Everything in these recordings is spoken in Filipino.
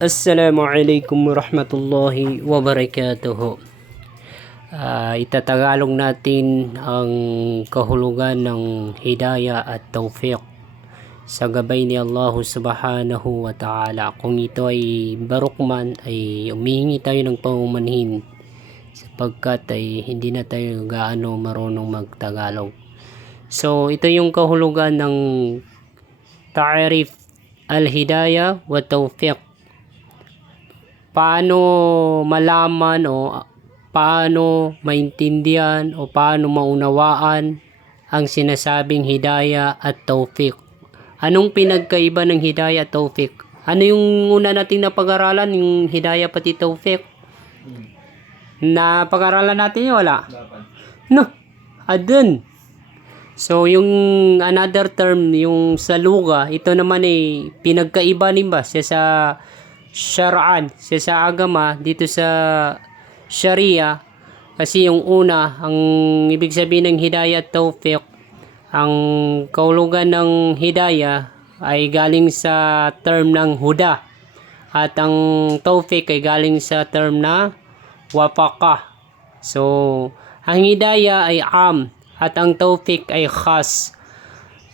Assalamualaikum warahmatullahi wabarakatuh. Itatagalog natin ang kahulugan ng hidayah at tawfiq sa gabay ni Allah subhanahu wa ta'ala. Kung ito ay barukman, ay umihingi tayo ng paumanhin sapagkat ay hindi na tayo gaano marunong magtagalog. So ito yung kahulugan ng ta'rif al-hidayah wa tawfiq. Paano malaman o paano maintindihan o paano maunawaan ang sinasabing hidayah at tawfiq? Anong pinagkaiba ng hidayah at tawfiq? Ano yung una nating napag-aralan, yung hidayah pati tawfiq? Napag-aralan natin yun, wala? No, adun. So yung another term, yung sa luga, ito naman ay pinagkaiba nimba siya sa syara'an, siya sa agama, dito sa sharia. Kasi yung una, ang ibig sabihin ng hidayah at tawfiq, ang kahulugan ng hidayah ay galing sa term ng huda, at ang tawfiq ay galing sa term na wafaqa. So ang hidayah ay am at ang tawfiq ay khas.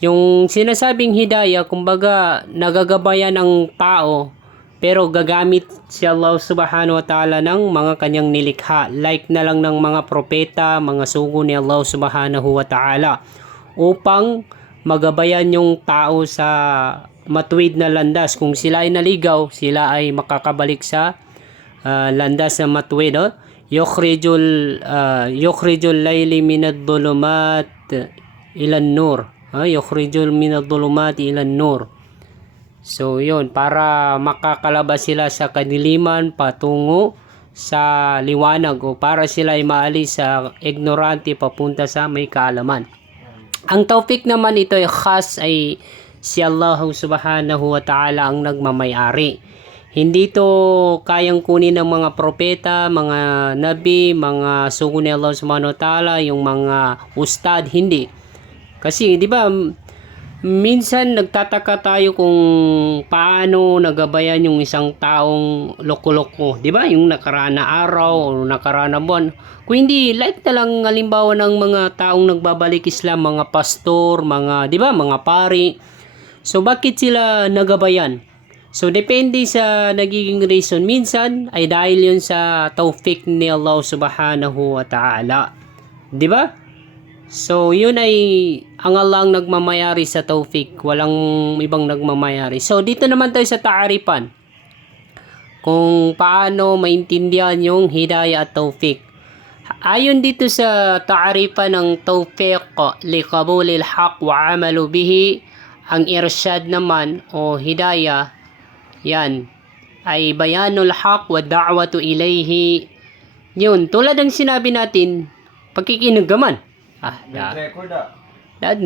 Yung sinasabing hidayah, kumbaga nagagabayan ng tao, pero gagamit si Allah subhanahu wa ta'ala ng mga kanyang nilikha, like na lang ng mga propeta, mga sugo ni Allah subhanahu wa ta'ala, upang magabayan yung tao sa matuwid na landas. Kung sila ay naligaw, sila ay makakabalik sa landas na matuwid. Yukhrijul layli minad dhulumat ilan nur. Yukhrijul minad dhulumat ilan nur. So yun, para makakalabas sila sa kadiliman patungo sa liwanag, o para sila ay maalis sa ignorante papunta sa may kaalaman. Ang tawfiq naman, ito ay khas, ay si Allah subhanahu wa ta'ala ang nagmamayari. Hindi to kayang kunin ng mga propeta, mga nabi, mga sugo ni Allah subhanahu wa ta'ala, yung mga ustad, hindi. Kasi di ba, minsan nagtataka tayo kung paano nagabayan yung isang taong loko-loko, di ba? Yung nakaraan na araw o nakaraan na buwan. Kung hindi, like na lang halimbawa ng mga taong nagbabalik Islam, mga pastor, mga, di ba, mga pari. So bakit sila nagabayan? So depende sa nagiging reason. Minsan ay dahil yun sa tawfiq ni Allah subhanahu wa ta'ala, di ba? So yun ay ang Allah ang nagmamayari sa tawfiq, walang ibang nagmamayari. So dito naman tayo sa ta'arifan, kung paano maintindihan yung hidayah at tawfiq. Ayon dito sa ta'arifan ng tawfiq, liqabulil haq wa amalu bihi, ang irsyad naman o hidayah, yan ay bayanul haq wa da'watu ilayhi. Yun, tulad ng sinabi natin, pagkikinagaman.